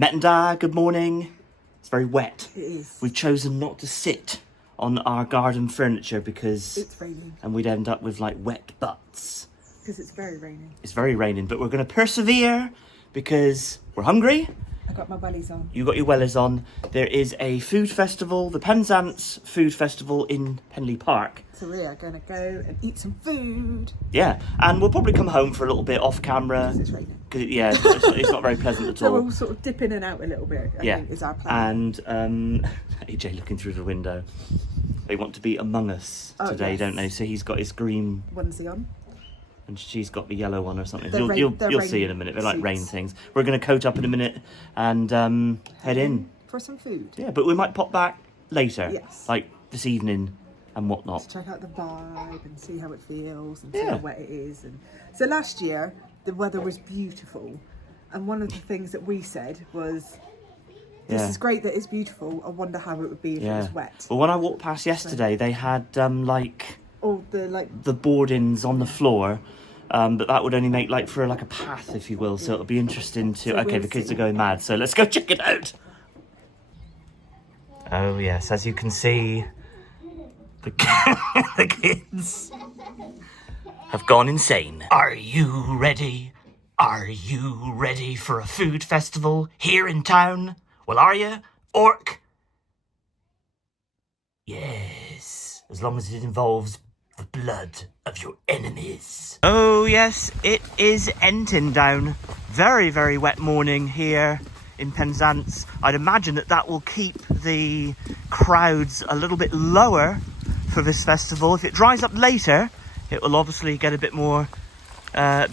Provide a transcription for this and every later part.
Midday, good morning. It's very wet. It is. We've chosen not to sit on our garden furniture because It's raining. and we'd end up with like wet butts. Because it's very raining. It's very raining, but we're going to persevere because we're hungry. I got my wellies on. You got your wellies on. There is a food festival, the Penzance Food Festival in Penlee Park. So we are going to go and eat some food. Yeah, and we'll probably come home for a little bit off camera. Because it's raining. Yeah, it's not very pleasant at So all. we'll sort of dip in and out a little bit, I think is our plan. And AJ looking through the window. They want to be among us today, yes. don't they? So he's got his green Onesie on. and she's got the yellow one or something. They're You'll see in a minute. They're like rain things. We're going to coat up in a minute and head in. For some food. Yeah, but we might pop back later. Yes. Like this evening and whatnot. Let's check out the vibe and see how it feels and see how wet it is. And so last year, the weather was beautiful. And one of the things that we said was, this is great that it's beautiful. I wonder how it would be if it was wet. Well, when I walked past yesterday, they had All the boardings on the floor. But that would only make for a path, if you will. So it'll be interesting to... So okay, the kids are going mad, so let's go check it out. Oh yes, as you can see, the kids have gone insane. Are you ready? Are you ready for a food festival here in town? Well, are you, Orc? Yes, as long as it involves the blood of your enemies. Oh yes, it is Entin down. Very, very wet morning here in Penzance. I'd imagine that will keep the crowds a little bit lower for this festival. If it dries up later, it will obviously get a bit more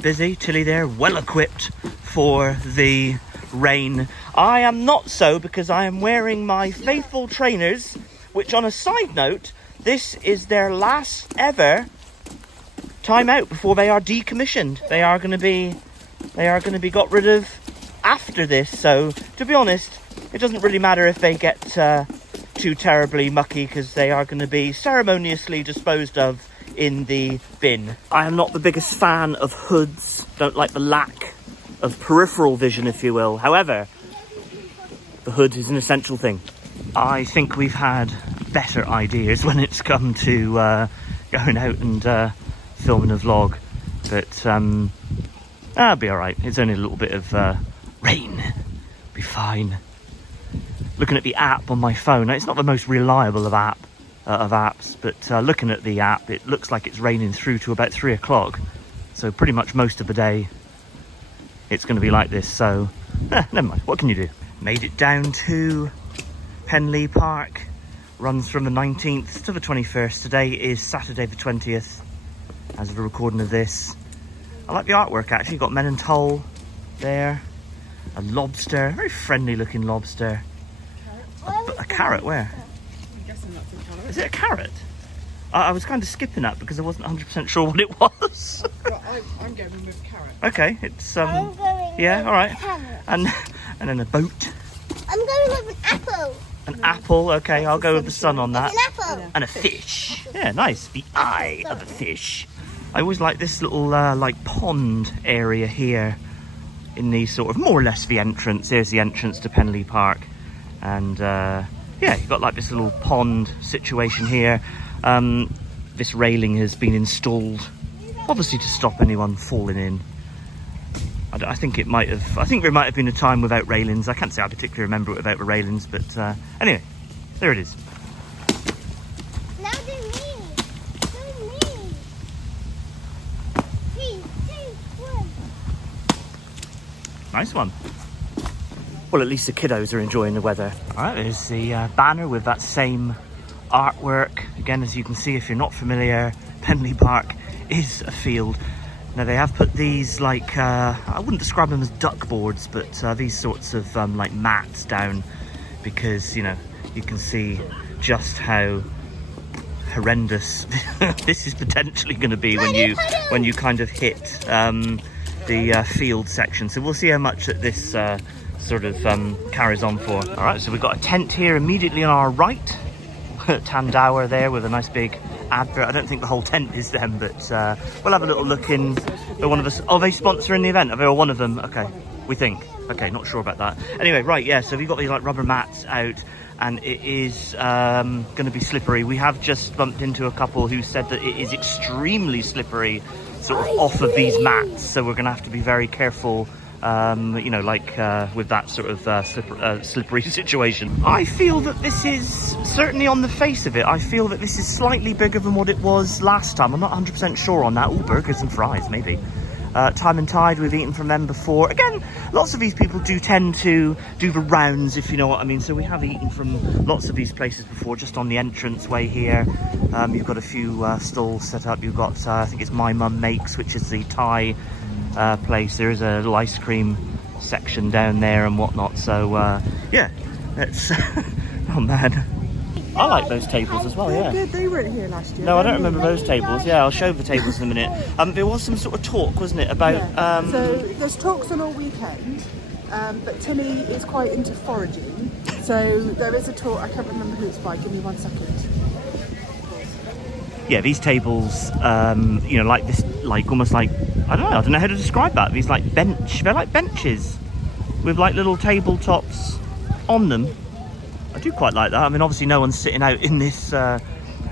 busy. Tilly there, well equipped for the rain. I am not so, because I am wearing my faithful trainers, which, on a side note, this is their last ever time out before they are decommissioned. They are going to be got rid of after this. So, to be honest, it doesn't really matter if they get too terribly mucky, because they are going to be ceremoniously disposed of in the bin. I am not the biggest fan of hoods. Don't like the lack of peripheral vision, if you will. However, the hood is an essential thing. I think we've had better ideas when it's come to going out and filming a vlog, but I'll be all right. It's only a little bit of rain. Be fine. Looking at the app on my phone, it's not the most reliable of apps, but looking at the app, it looks like it's raining through to about 3 o'clock. So pretty much most of the day it's going to be like this. So never mind. What can you do? Made it down to Penlee Park. Runs from the 19th to the 21st. Today is Saturday the 20th, as of the recording of this. I like the artwork, actually. You've got men and Toll there. A lobster, very friendly looking lobster. A carrot, where? I'm guessing that's a carrot. Is it a carrot? I was kind of skipping that because I wasn't 100% sure what it was. Well, I'm going with carrot. Okay, it's I'm going yeah, with all right. carrot. And then a boat. I'm going with an apple. An apple, okay, I'll go with the sun on that. An apple. And a fish. Yeah, nice. The eye of a fish. I always like this little pond area here in the sort of more or less the entrance. There's the entrance to Penlee Park. And yeah, you've got this little pond situation here. This railing has been installed, obviously to stop anyone falling in. I think there might have been a time without railings. I can't say I particularly remember it without the railings, but anyway, there it is. Now do me. Do me. 3, 2, 1. Nice one. Well, at least the kiddos are enjoying the weather. All right, there's the banner with that same artwork. Again, as you can see, if you're not familiar, Penlee Park is a field. Now, they have put these I wouldn't describe them as duck boards, but these sorts of mats down, because, you can see just how horrendous this is potentially going to be when you kind of hit the field section. So we'll see how much that this sort of carries on for. All right, so we've got a tent here immediately on our right. Tandower there with a nice big advert. I don't think the whole tent is them, but we'll have a little look in. They're one of us. Are they sponsoring the event? Are they one of them? Okay, we think. Okay, not sure about that. Anyway, right, yeah, so we've got these like rubber mats out, and it is going to be slippery. We have just bumped into a couple who said that it is extremely slippery sort of off of these mats, so we're going to have to be very careful, you know, like with that sort of slippery situation. I feel that this is, certainly on the face of it, I feel that this is slightly bigger than what it was last time. I'm not 100% sure on that. Oh, burgers and fries, maybe. Time and Tide, we've eaten from them before. Again, lots of these people do tend to do the rounds, if you know what I mean. So we have eaten from lots of these places before, just on the entrance way here. You've got a few stalls set up. You've got, I think it's My Mum Makes, which is the Thai place. There is a little ice cream section down there and whatnot. So, yeah, it's... oh, man. I like those tables as well, yeah. Good. They weren't here last year. No, I don't remember those tables. Yeah, I'll show the tables in a minute. There was some sort of talk, wasn't it, about... Yeah. So there's talks on all weekend, but Tilly is quite into foraging. So there is a talk, I can't remember who it's by, give me 1 second. Yeah, these tables, you know, like this, like almost like, I don't know how to describe that. These like they're like benches with like little tabletops on them. I do quite like that. I mean, obviously no one's sitting out in this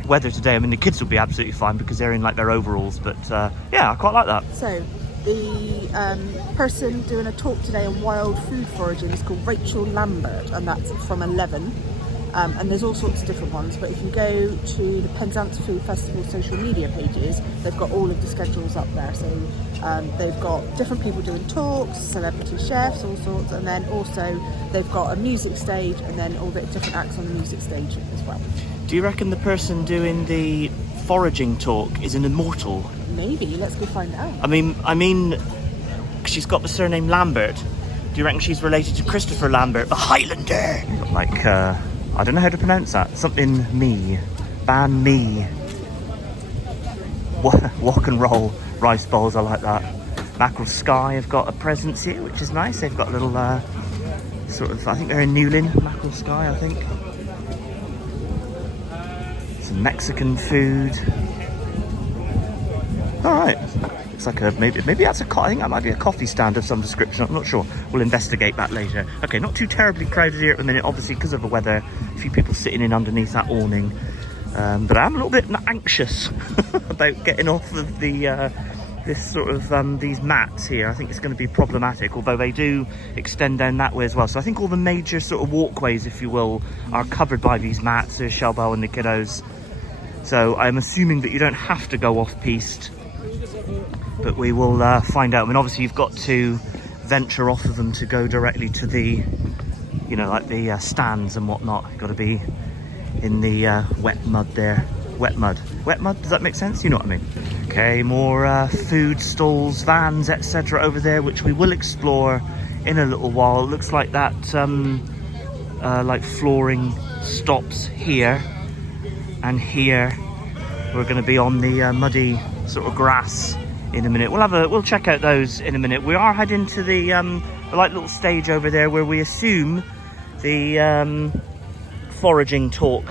weather today. I mean, the kids will be absolutely fine because they're in like their overalls, but yeah, I quite like that. So the person doing a talk today on wild food foraging is called Rachael Lambert, and that's from 11. And there's all sorts of different ones, but if you go to the Penzance Food Festival social media pages, they've got all of the schedules up there. So they've got different people doing talks, celebrity chefs, all sorts, and then also they've got a music stage and then all the different acts on the music stage as well. Do you reckon the person doing the foraging talk is an immortal? Maybe, let's go find out. I mean, she's got the surname Lambert. Do you reckon she's related to Christopher Lambert, the Highlander? Like, I don't know how to pronounce that. Something me. Ban me. Walk and roll rice bowls, I like that. Mackerel Sky have got a presence here, which is nice. They've got a little sort of, I think they're in Newlyn, Mackerel Sky, I think. Some Mexican food. Alright. Looks like a, maybe that's a, I think that might be a coffee stand of some description. I'm not sure. We'll investigate that later. Okay, not too terribly crowded here at the minute, obviously because of the weather. A few people sitting in underneath that awning. But I'm a little bit anxious about getting off of the this sort of these mats here. I think it's going to be problematic, although they do extend down that way as well. So I think all the major sort of walkways, if you will, are covered by these mats. There's Shelbo and the kiddos. So I'm assuming that you don't have to go off-piste, but we will find out. I mean, obviously you've got to venture off of them to go directly to the, you know, like the stands and whatnot. You've got to be in the wet mud there. Wet mud, does that make sense? You know what I mean? Okay, more food stalls, vans, etc. over there, which we will explore in a little while. It looks like that like flooring stops here, and here we're going to be on the muddy sort of grass in a minute. We'll check out those in a minute. We are heading to the like little stage over there where we assume the foraging talk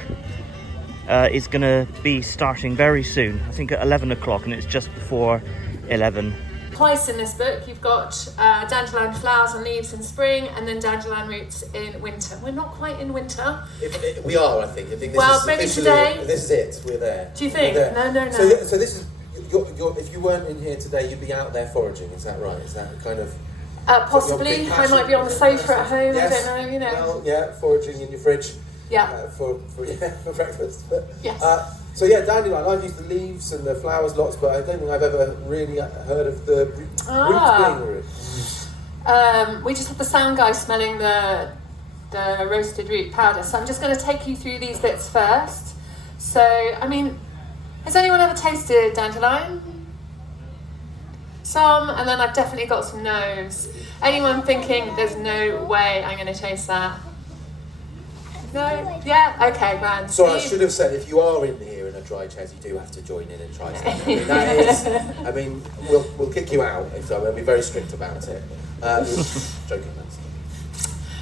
is going to be starting very soon. I think at 11 o'clock, and it's just before 11. Twice in this book you've got dandelion flowers and leaves in spring, and then dandelion roots in winter. We're not quite in winter. We are, I think. This well, is maybe today. This is it. We're there. Do you think? No. So this is. If you weren't in here today, you'd be out there foraging. Is that right? Is that kind of? Possibly. I might be on the sofa at home. Yes. I don't know. You know. Well, yeah, foraging in your fridge. Yeah. For breakfast. But, yes. So yeah, dandelion. I've used the leaves and the flowers lots, but I don't think I've ever really heard of the roots being root. We just had the sound guy smelling the roasted root powder. So I'm just going to take you through these bits first. So, I mean, has anyone ever tasted dandelion? Some, and then I've definitely got some no's. Anyone thinking there's no way I'm going to taste that? No? Yeah? Okay, grand. Sorry, I should have said, if you are in here in a dry chest, you do have to join in and try something. I mean, we'll kick you out, so we'll be very strict about it. Joking, that's...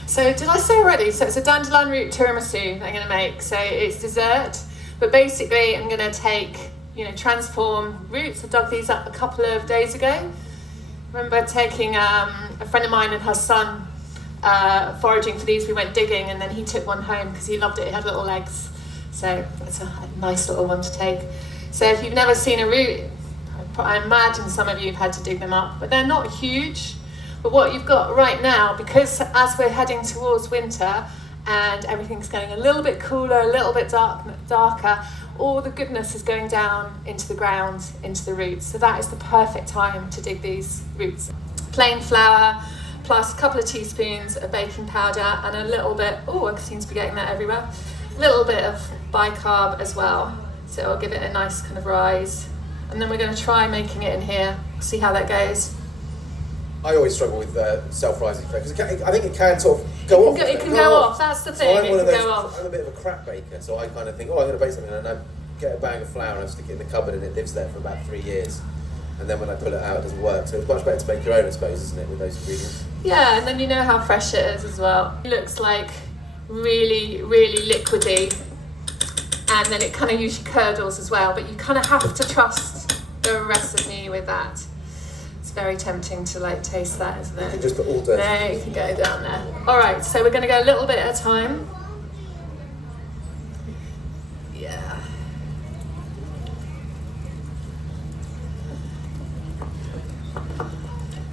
So, did I say already? So it's a dandelion root tiramisu I'm going to make. So it's dessert, but basically I'm going to transform roots. I dug these up a couple of days ago. I remember taking a friend of mine and her son foraging for these, we went digging, and then he took one home because he loved it. It had little legs, so it's a nice little one to take. So if you've never seen a root, I imagine some of you have had to dig them up, but they're not huge. But what you've got right now, because as we're heading towards winter and everything's getting a little bit cooler, a little bit darker, all the goodness is going down into the ground, into the roots. So that is the perfect time to dig these roots. Plain flour, plus a couple of teaspoons of baking powder and a little bit, I seem to be getting that everywhere, a little bit of bicarb as well. So it'll give it a nice kind of rise. And then we're going to try making it in here, see how that goes. I always struggle with self-rising flour because I think it can sort of go off. It can go off, that's the thing, So go off. I'm a bit of a crap baker, so I kind of think, I'm going to bake something, and I get a bag of flour and I stick it in the cupboard and it lives there for about 3 years. And then when I pull it out, it doesn't work. So it's much better to make your own, I suppose, isn't it, with those ingredients? Yeah, and then you know how fresh it is as well. It looks like really, really liquidy. And then it kind of usually curdles as well, but you kind of have to trust the recipe with that. It's very tempting to like taste that, isn't it? You can just put all dirty. No, you can go down there. All right, so we're going to go a little bit at a time. Yeah.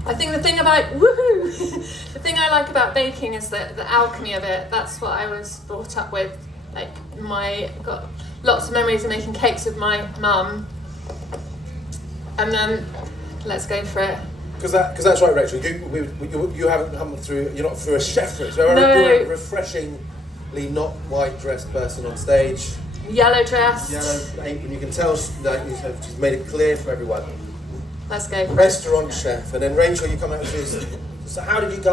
I think the thing about, the thing I like about baking is the alchemy of it. That's what I was brought up with. Like got lots of memories of making cakes with my mum. And then let's go for it. Because that's right, Rachel. You haven't come through. You're not through a chef route. So No. You're a refreshingly not white dressed person on stage. Yellow dressed. Yellow apron. You can tell she's made it clear for everyone. Let's go for Restaurant chef, and then Rachel, you come out with this. So how did you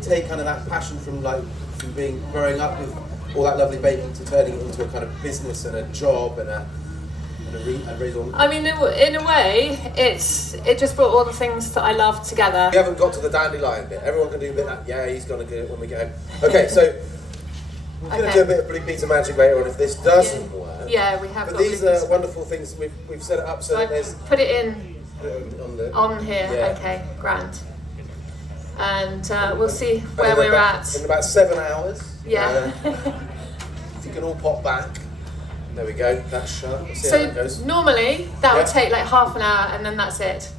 take kind of that passion from growing up with all that lovely baking to turning it into a kind of business and a job and a raison? I mean, in a way, it just brought all the things that I love together. We haven't got to the dandelion bit. Everyone can do a bit of that. Yeah, he's going to do it when we get home. Okay, so we're going to do a bit of blue pizza magic later on if this doesn't work. Yeah, we have. But got these are wonderful things. We've set it up so that there's. Put it in on here. Yeah. Okay, grand. And we'll see where we're at. In about 7 hours. Yeah. If you can all pop back. There we go, that's shut. Let's see how that goes. Normally that would take like half an hour and then that's it.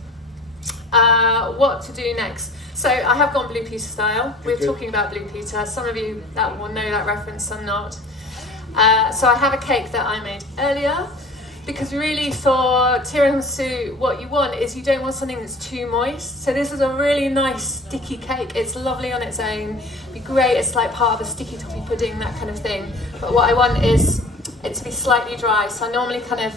What to do next? So I have gone blue pizza style. We're talking about blue pizza. Some of you that will know that reference, some not. So I have a cake that I made earlier because really for tiramisu what you want is you don't want something that's too moist. So this is a really nice sticky cake. It's lovely on its own. It'd be great. It's like part of a sticky toffee pudding, that kind of thing. But what I want is it to be slightly dry, so I normally kind of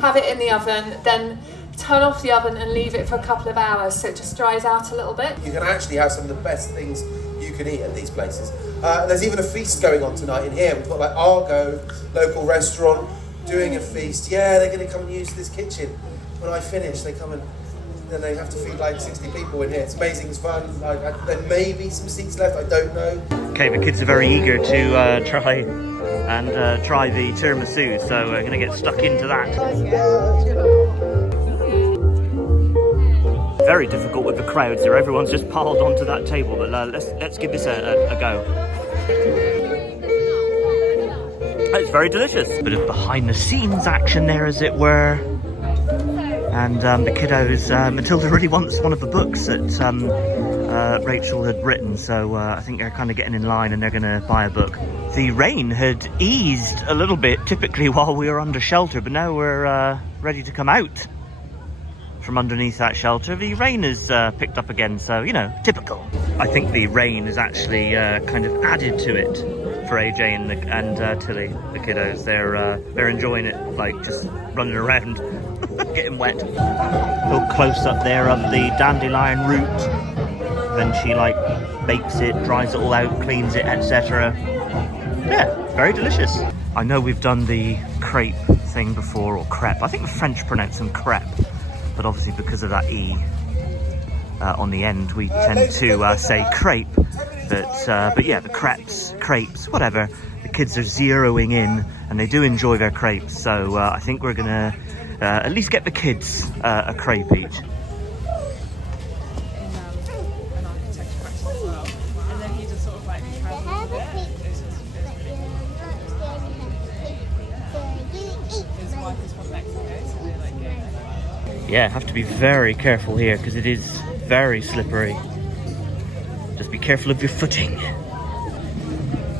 have it in the oven, then turn off the oven and leave it for a couple of hours so it just dries out a little bit. You can actually have some of the best things you can eat at these places. There's even a feast going on tonight in here. We've got like Argo, local restaurant, doing a feast. Yeah, they're going to come and use this kitchen. When I finish, they come and then they have to feed like 60 people in here. It's amazing, it's fun. There may be some seats left, I don't know. Okay, the kids are very eager to try the tiramisu, so we're going to get stuck into that. Very difficult with the crowds here. Everyone's just piled onto that table, but let's give this a go. It's very delicious. Bit of behind the scenes action there, as it were. And the kiddos, Matilda really wants one of the books that Rachel had written, so I think they're kind of getting in line and they're going to buy a book. The rain had eased a little bit typically while we were under shelter, but now we're ready to come out from underneath that shelter. The rain has picked up again, so, you know, typical. I think the rain has actually kind of added to it for AJ and Tilly, the kiddos. They're enjoying it, like just running around, getting wet. A little close up there of the dandelion root. Then she like bakes it, dries it all out, cleans it, etc. Yeah, very delicious. I know we've done the crepe thing before, or crepe. I think the French pronounce them crepe, but obviously because of that E on the end, we tend to say crepe. But yeah, the crepes, whatever. The kids are zeroing in, and they do enjoy their crepes. So I think we're gonna at least get the kids a crepe each. An architecture practice as well. And then he does Yeah, have to be very careful here because it is very slippery. Just be careful of your footing.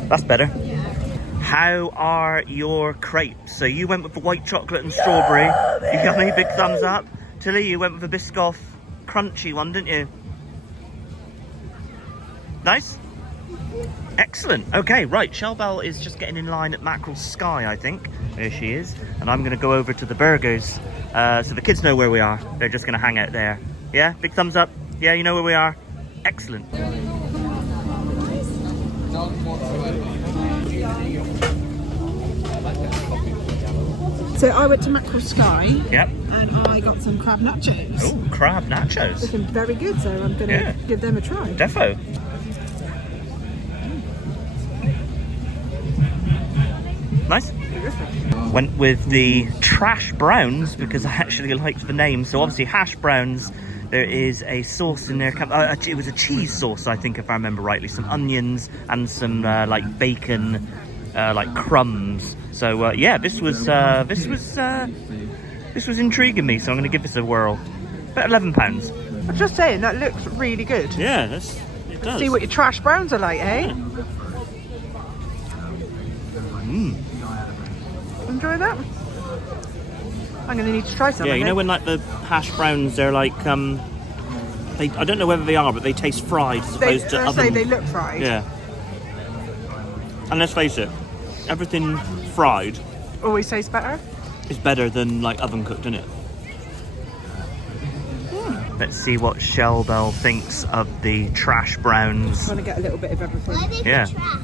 That's better. How are your crepes? So you went with the white chocolate and strawberry. You got me, big thumbs up. Tilly, you went with the Biscoff crunchy one, didn't you? Nice? Excellent. Okay, right. Shellbell is just getting in line at Mackerel Sky, I think. There she is. And I'm going to go over to the burgers. So the kids know where we are. They're just going to hang out there. Yeah? Big thumbs up. Yeah, you know where we are. Excellent. So I went to Mackerel Sky. Yep. And I got some crab nachos. Oh, crab nachos. Looking very good, so I'm going to give them a try. Defo. Nice. Went with the trash browns because I actually liked the name. So obviously hash browns, there is a sauce in there. It was a cheese sauce, I think, if I remember rightly. Some onions and some like bacon, like crumbs. So yeah, this was intriguing me. So I'm going to give this a whirl. About £11. I'm just saying, that looks really good. Yeah, it does. See what your trash browns are like, eh? Enjoy that. I'm going to need to try some. Yeah, you know when like the hash browns, they're like I don't know whether they are, but they taste fried as opposed to oven. Say they look fried. Yeah. And let's face it, everything fried Always tastes better. is better than like oven cooked, isn't it? Let's see what Shellbell thinks of the trash browns. Trying to get a little bit of everything. Why they Yeah. put trash?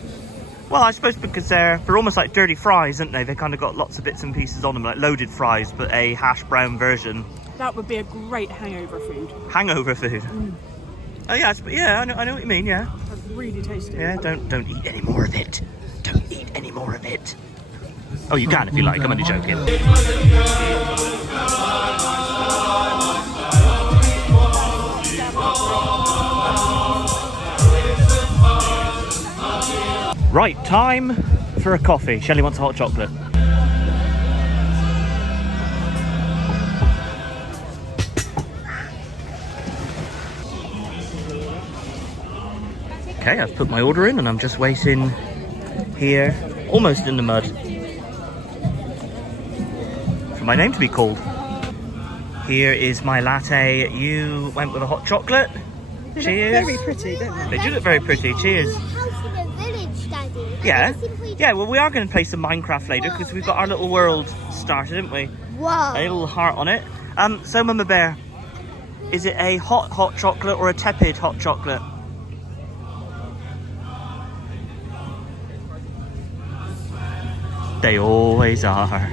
Well, I suppose because they're almost like dirty fries, aren't they? They kind of got lots of bits and pieces on them, like loaded fries, but a hash brown version. That would be a great hangover food. Hangover food. Oh yeah, I know what you mean. Yeah. That's really tasty. Yeah. Don't eat any more of it. Don't eat any more of it. Oh, you can if you like. I'm only joking. Right, time for a coffee. Shelley wants a hot chocolate. Okay, I've put my order in and I'm just waiting here, almost in the mud, for my name to be called. Here is my latte. You went with a hot chocolate. Cheers. Very pretty, don't they? They do look very pretty. Cheers. House in the village, Daddy. Yeah. Yeah, well, we are going to play some Minecraft later because we've got our little world started, haven't we? Wow. A little heart on it. So Mama Bear, is it a hot chocolate or a tepid hot chocolate? They always are.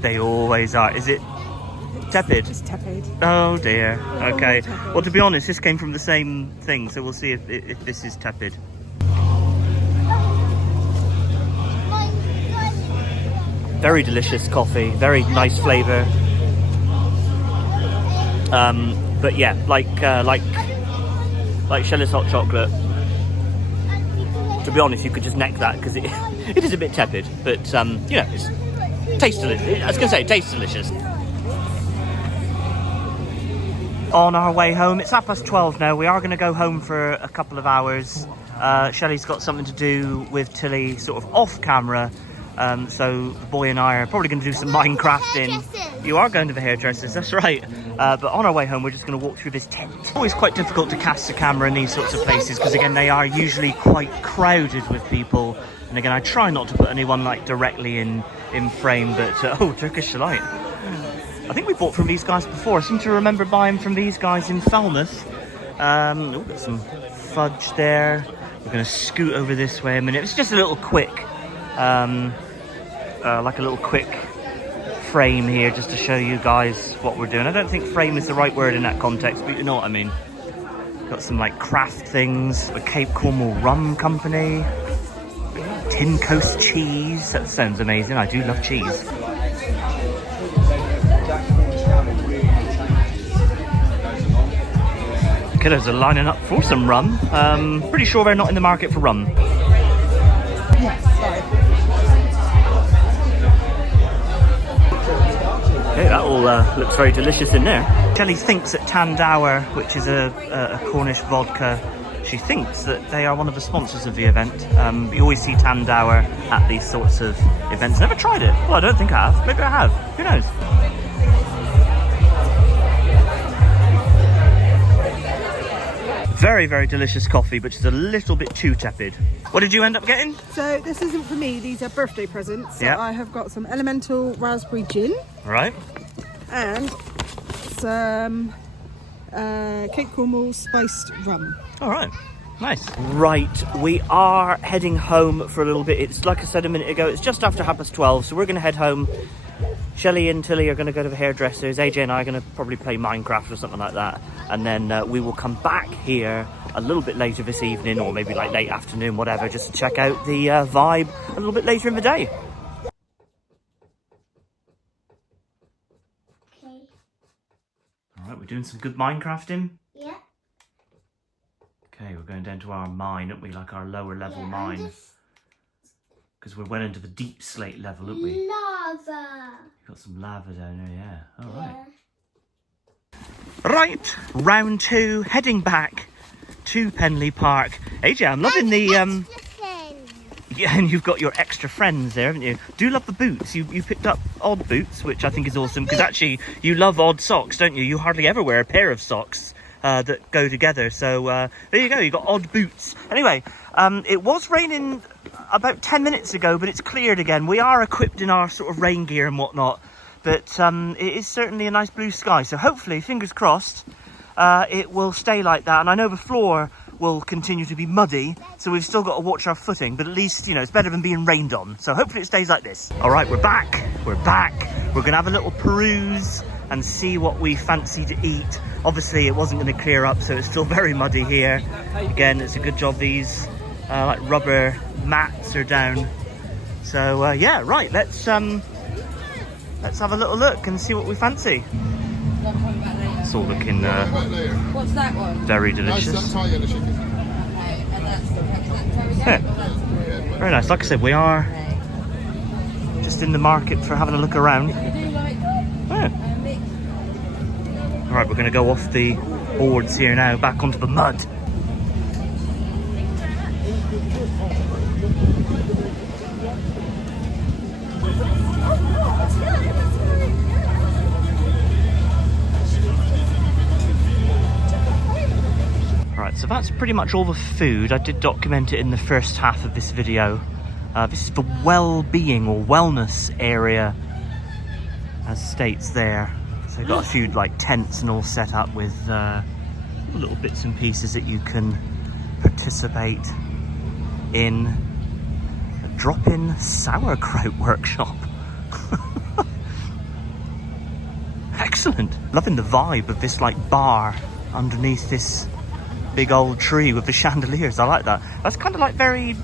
They always are. Is it tepid? It's tepid. Oh dear. Okay. Well, to be honest, this came from the same thing, so we'll see if this is tepid. Very delicious coffee. Very nice flavour. But yeah, like Shelley's hot chocolate. To be honest, you could just neck that because it is a bit tepid, but you know, it's tastes delicious. I was going to say, it tastes delicious. On our way home, it's 12:30 now. We are going to go home for a couple of hours. Shelley's got something to do with Tilly, sort of off camera. So the boy and I are probably going to do some Minecrafting. You are going to the hairdressers, that's right. But on our way home, we're just going to walk through this tent. It's always quite difficult to cast a camera in these sorts of places because, again, they are usually quite crowded with people. And again, I try not to put anyone like directly in frame, but oh, Turkish delight. I think we bought from these guys before. I seem to remember buying from these guys in Falmouth. Oh, got some fudge there. We're going to scoot over this way a minute. It's just a little quick, like a little quick frame here just to show you guys what we're doing. I don't think frame is the right word in that context, but you know what I mean. Got some like craft things, the Cape Cornwall Rum Company, Tin Coast cheese. That sounds amazing. I do love cheese. Kiddos are lining up for some rum. Pretty sure they're not in the market for rum. Yes, sorry. Okay, that all looks very delicious in there. Shelley thinks that Tandour, which is a Cornish vodka, she thinks that they are one of the sponsors of the event. You always see Tandour at these sorts of events. Never tried it. Well, I don't think I have. Maybe I have. Who knows? Very, very delicious coffee, but just a little bit too tepid. What did you end up getting? So this isn't for me, these are birthday presents. So yeah. I have got some elemental raspberry gin. Right. And some Cape Cornwall spiced rum. All right. Nice. Right, we are heading home for a little bit. It's like I said a minute ago, it's just after 12:30, so we're going to head home. Shelley and Tilly are going to go to the hairdressers. AJ and I are going to probably play Minecraft or something like that. And then we will come back here a little bit later this evening, or maybe like late afternoon, whatever, just to check out the vibe a little bit later in the day. Okay. All right, we're doing some good Minecrafting. Yeah. Okay, we're going down to our mine, aren't we? Like our lower level mine. Because we're well into the deep slate level, aren't we? Lava. Got some lava down there, yeah. All right. Right, round 2, heading back to Penlee Park. AJ, I'm loving the yeah, and you've got your extra friends there, haven't you? Do love the boots. You picked up odd boots, which I think is awesome, because actually you love odd socks, don't you? You hardly ever wear a pair of socks that go together. So there you go, you got odd boots. Anyway, it was raining about 10 minutes ago, but it's cleared again. We are equipped in our sort of rain gear and whatnot, but it is certainly a nice blue sky. So hopefully, fingers crossed, it will stay like that. And I know the floor will continue to be muddy, so we've still got to watch our footing, but at least, you know, it's better than being rained on. So hopefully it stays like this. All right, we're back. We're going to have a little peruse and see what we fancy to eat. Obviously, it wasn't going to clear up, so it's still very muddy here. Again, it's a good job these like rubber mats are down. So yeah, right, let's have a little look and see what we fancy. It's all looking What's that one? very delicious. Yeah. Very nice. Like I said, we are just in the market for having a look around. Yeah. All right, we're going to go off the boards here now, back onto the mud. So that's pretty much all the food. I did document it in the first half of this video. This is the well-being or wellness area, as states there. So you've got a few like tents and all set up with little bits and pieces that you can participate in. A drop-in sauerkraut workshop. Excellent. Loving the vibe of this like bar underneath this big old tree with the chandeliers. I like that. That's kind of like very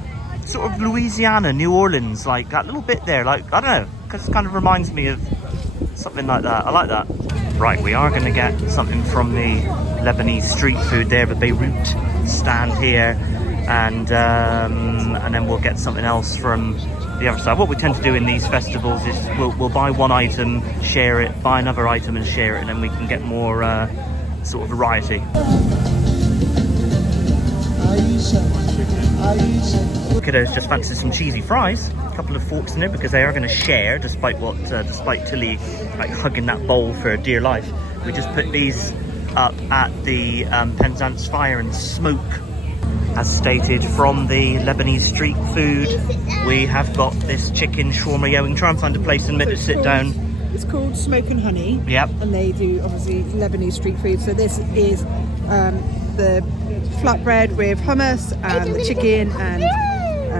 sort of Louisiana, New Orleans, like that little bit there. Like, I don't know, because it kind of reminds me of something like that. I like that. Right, we are going to get something from the Lebanese street food there, the Beirut stand here, and then we'll get something else from the other side. What we tend to do in these festivals is we'll buy one item, share it, buy another item and share it, and then we can get more sort of variety. Kiddos just fancy some cheesy fries. A couple of forks in there because they are going to share, despite Tilly like hugging that bowl for dear life. We just put these up at the Penzance Fire and Smoke. As stated from the Lebanese street food, we have got this chicken shawarma. Yeah, we can try and find a place in a minute to sit down. It's called Smoke and Honey. Yep. And they do obviously Lebanese street food. So this is the flatbread with hummus and the chicken and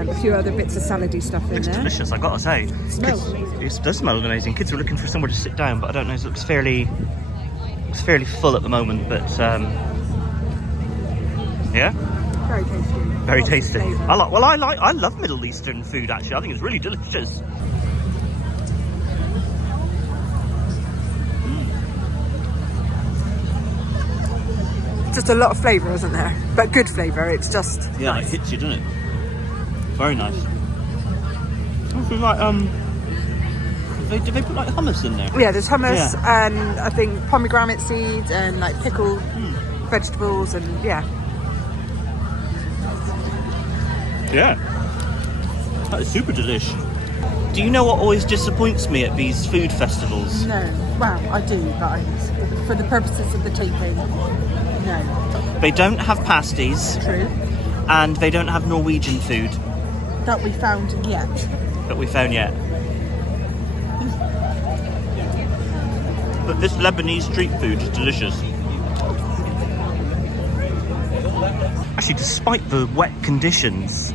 a few other bits of salady stuff in there. Looks delicious, I gotta say. It smells amazing. It does smell amazing. Kids were looking for somewhere to sit down, but I don't know. It looks fairly full at the moment. But yeah, very tasty. Very tasty. I love Middle Eastern food. Actually, I think it's really delicious. Just a lot of flavour, isn't there? But good flavour. It's just nice. It hits you, doesn't it? Very nice. I feel like Do they put like hummus in there? Yeah, there's hummus Yeah. and I think pomegranate seeds and like pickled vegetables and yeah. Yeah. That is super delish. Do you know what always disappoints me at these food festivals? No, well, I do, but for the purposes of the taping, no. They don't have pasties True. and they don't have Norwegian food That we found yet. that we found yet. But this Lebanese street food is delicious. Actually, despite the wet conditions,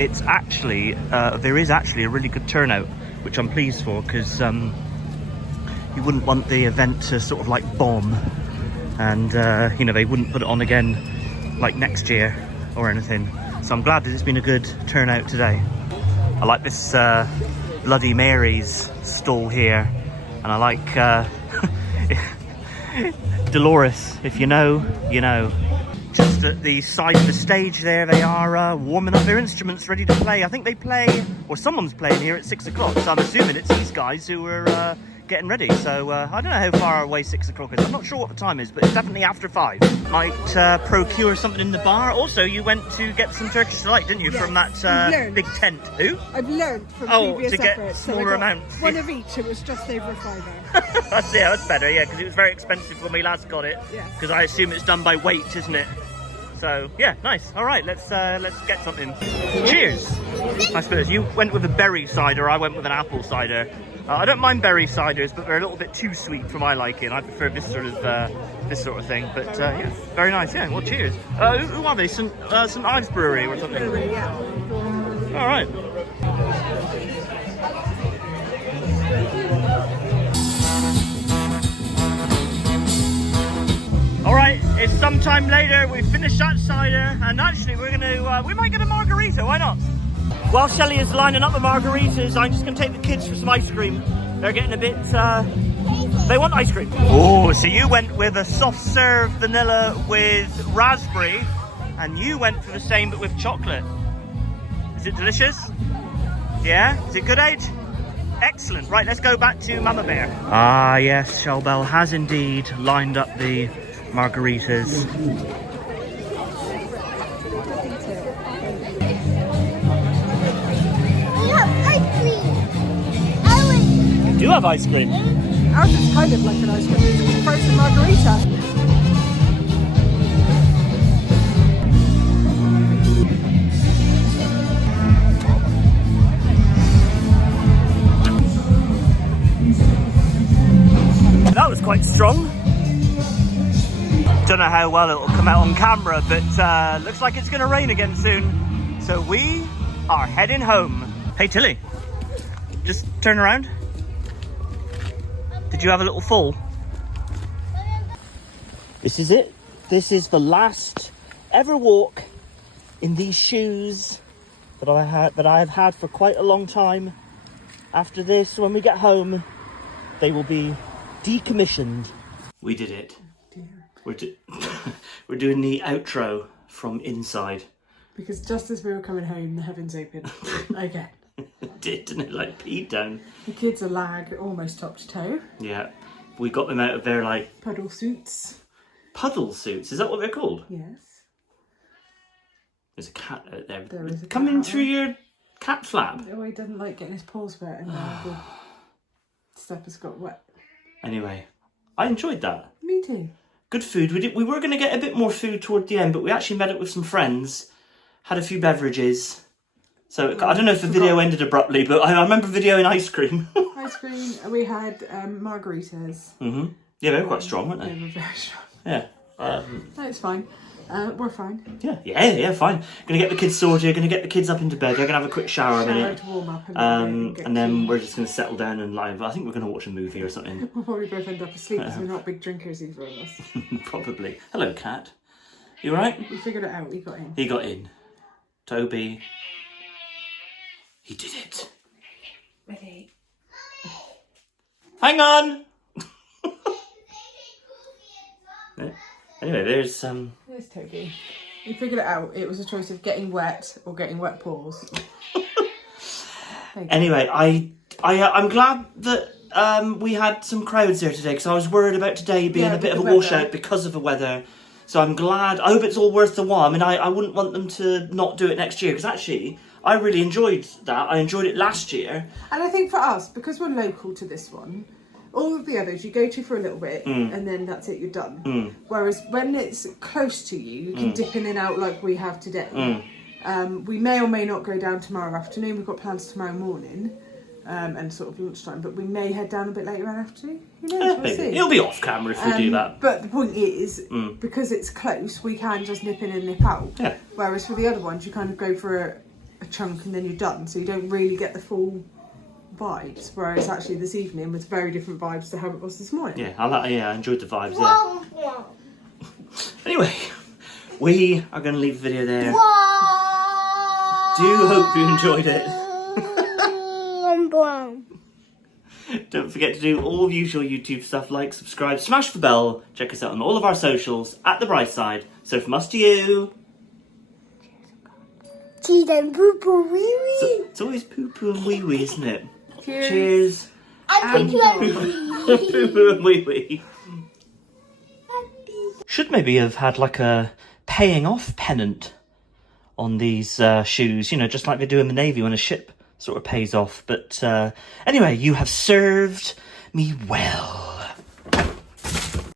it's actually there is actually a really good turnout, which I'm pleased for, because you wouldn't want the event to sort of like bomb, and you know, they wouldn't put it on again like next year or anything. So I'm glad that it's been a good turnout today. I like this Bloody Mary's stall here, and I like Dolores. If you know, you know. Just at the side of the stage there, they are warming up their instruments, ready to play. I think they play, or someone's playing here at 6 o'clock, so I'm assuming it's these guys who are getting ready. So I don't know how far away 6 o'clock is. I'm not sure what the time is, but it's definitely after 5. Might procure something in the bar. Also, you went to get some Turkish delight, didn't you, Yes, from that big tent? Who? I've learned from previous to get efforts, smaller amounts. One of each, it was just over a £5. That's better, yeah, because it was very expensive when we last got it. Yes. Because I assume it's done by weight, isn't it? So yeah, nice. All right, let's get something. Cheers. I suppose you went with a berry cider. I went with an apple cider. I don't mind berry ciders, but they're a little bit too sweet for my liking. I prefer this sort of thing. But yeah, very nice. Yeah. Well, cheers. Who are they? St Ives Brewery or something? Yeah. All right. All right, it's sometime later. We finished that cider, and actually we're gonna we might get a margarita. Why not? While Shelley is lining up the margaritas, I'm just gonna take the kids for some ice cream. They're getting a bit. They want ice cream. Oh, so you went with a soft serve vanilla with raspberry, and you went for the same but with chocolate. Is it delicious? Yeah. Is it good, Age? Excellent. Right, let's go back to Mama Bear. Ah, yes, Shellbell has indeed lined up the margaritas. We have ice cream. I You do have ice cream. Ours is kind of like an ice cream. It's a frozen margarita. That was quite strong. Don't know how well it will come out on camera, but looks like it's going to rain again soon. So we are heading home. Hey Tilly, just turn around. Did you have a little fall? This is it. This is the last ever walk in these shoes that I have had for quite a long time. After this, when we get home, they will be decommissioned. We did it. We're doing the outro from inside. Because just as we were coming home, the heavens opened again. It did, didn't it? Like peed down. The kids are lagged almost top to toe. Yeah. We got them out of their like Puddle suits. puddle suits. Is that what they're called? Yes. There's a cat out there. There is a cat Coming out through there. your cat flap. Oh, he doesn't like getting his paws wet and the step has got wet. Anyway, I enjoyed that. Me too. Good food. We were going to get a bit more food toward the end, but we actually met up with some friends, had a few beverages. So I don't know if the video ended abruptly, but I remember videoing ice cream. Ice cream. We had margaritas. Mm-hmm. Yeah, they were quite strong, weren't They they? were very strong. Yeah. No, it's fine. We're fine. Yeah, fine. Gonna get the kids sorted, gonna get the kids up into bed, they're gonna have a quick shower in a minute. To warm up And then we're just gonna settle down and live. I think we're gonna watch a movie or something. We'll probably both end up asleep because we're not big drinkers, either of us. Probably. Hello, cat. You alright? We figured it out. We got in. He got in. Toby. He did it. Ready? Hang on! Yeah. Anyway, there's There's Toby. We figured it out. It was a choice of getting wet or getting wet paws. Anyway, I'm glad that we had some crowds here today, because I was worried about today being a bit of a washout because of the weather. So I'm glad. I hope it's all worth the while. I mean, I wouldn't want them to not do it next year, because actually I really enjoyed that. I enjoyed it last year. And I think for us, because we're local to this one, all of the others you go to for a little bit and then that's it, you're done. Whereas when it's close to you, you can dip in and out like we have today. We may or may not go down tomorrow afternoon. We've got plans tomorrow morning and sort of lunchtime, but we may head down a bit later on after. Who knows? We'll see. It'll be off camera if we do that. But the point is, because it's close, we can just nip in and nip out. Yeah. Whereas for the other ones, you kind of go for a chunk and then you're done, so you don't really get the full vibes. Whereas actually this evening was very different vibes to how it was this morning. Yeah, I enjoyed the vibes there. Anyway, we are going to leave the video there. Do hope you enjoyed it. Don't forget to do all the usual YouTube stuff like subscribe, smash the bell, check us out on all of our socials at The Bright Side. So from us to you. Cheese and poo poo wee wee. It's always poo poo and wee wee, isn't it? Cheers. Cheers. And poo poo Poo poo and wee wee. Should maybe have had like a paying off pennant on these shoes, you know, just like they do in the Navy when a ship sort of pays off. But anyway, you have served me well.